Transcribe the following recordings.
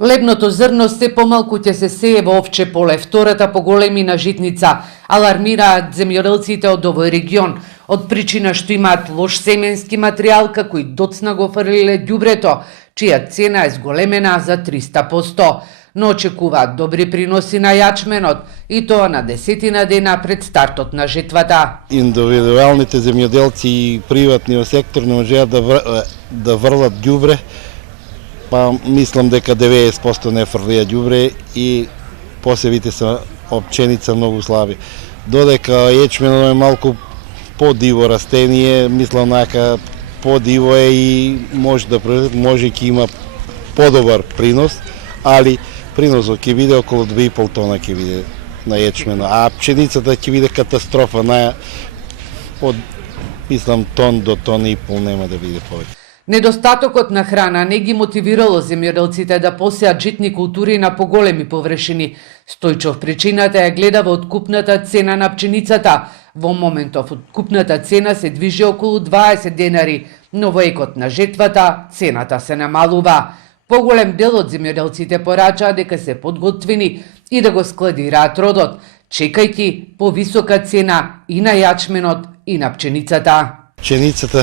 Лебното зрно се помалку ќе се сее во овче поле, втората по големина житница, алармираат земјоделците од овој регион, од причина што имаат лош семенски материјал, како и доцна го фрлиле ѓубрето, чија цена е зголемена за 300%, но очекуваат добри приноси на јачменот и тоа на 10 дена пред стартот на жетвата. Индивидуалните земјоделци и приватниот сектор не можеат да врлат ѓубре, па мислам дека 90% не фрлија ѓубре и посевите се од пченица многу слаби. Додека јечменот е малку подиво растение, мислам нака подиво е и може ќе има подобар принос, али приносот ќе биде околу 2,5 тона ќе биде на јечмена, а пченицата ќе биде катастрофа од мислам тон до тон и пол нема да биде повеќе. Недостатокот на храна не ги мотивирало земјоделците да посеат житни култури на поголеми површини. Стојчов причината ја гледа во откупната цена на пченицата. Во моментов откупната цена се движи околу 20 денари, но во екот на жетвата цената се намалува. Поголем дел од земјоделците порачаа дека се подготвени и да го складираат родот, чекајќи повисока цена и на јачменот и на пченицата. Пченицата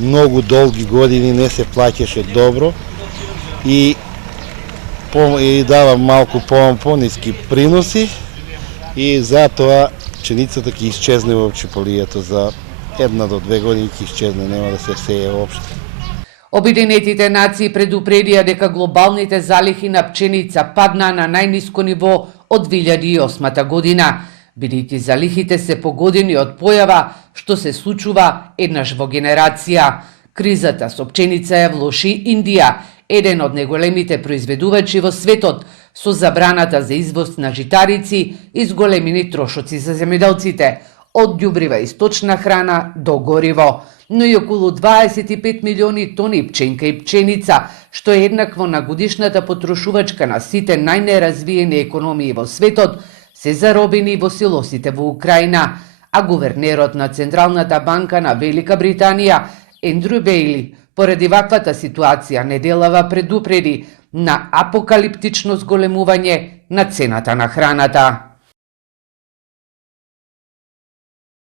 многу долги години не се плаќаше добро и дава малку пониски приноси и затоа пченицата ќе исчезне во пчеполијето за 1 до 2 години ќе исчезне, нема да се сее воопшто. Обединетите нации предупредија дека глобалните залихи на пченица паднаа на најниско ниво од 2008 година, бидејќи залихите се погодени од појава што се случува еднаш во генерација. Кризата со пченица ја влоши Индија, еден од најголемите произведувачи во светот, со забраната за извоз на житарици и зголемени трошоци за земјоделците, од ѓубрива и сточна храна до гориво, но и околу 25 милиони тони пченка и пченица, што е еднакво на годишната потрошувачка на сите најнеразвиени економии во светот, се заробени во силосите во Украина, а гувернерот на Централната банка на Велика Британија, Ендрю Бејли, поради ваквата ситуација неделава предупреди на апокалиптично зголемување на цената на храната.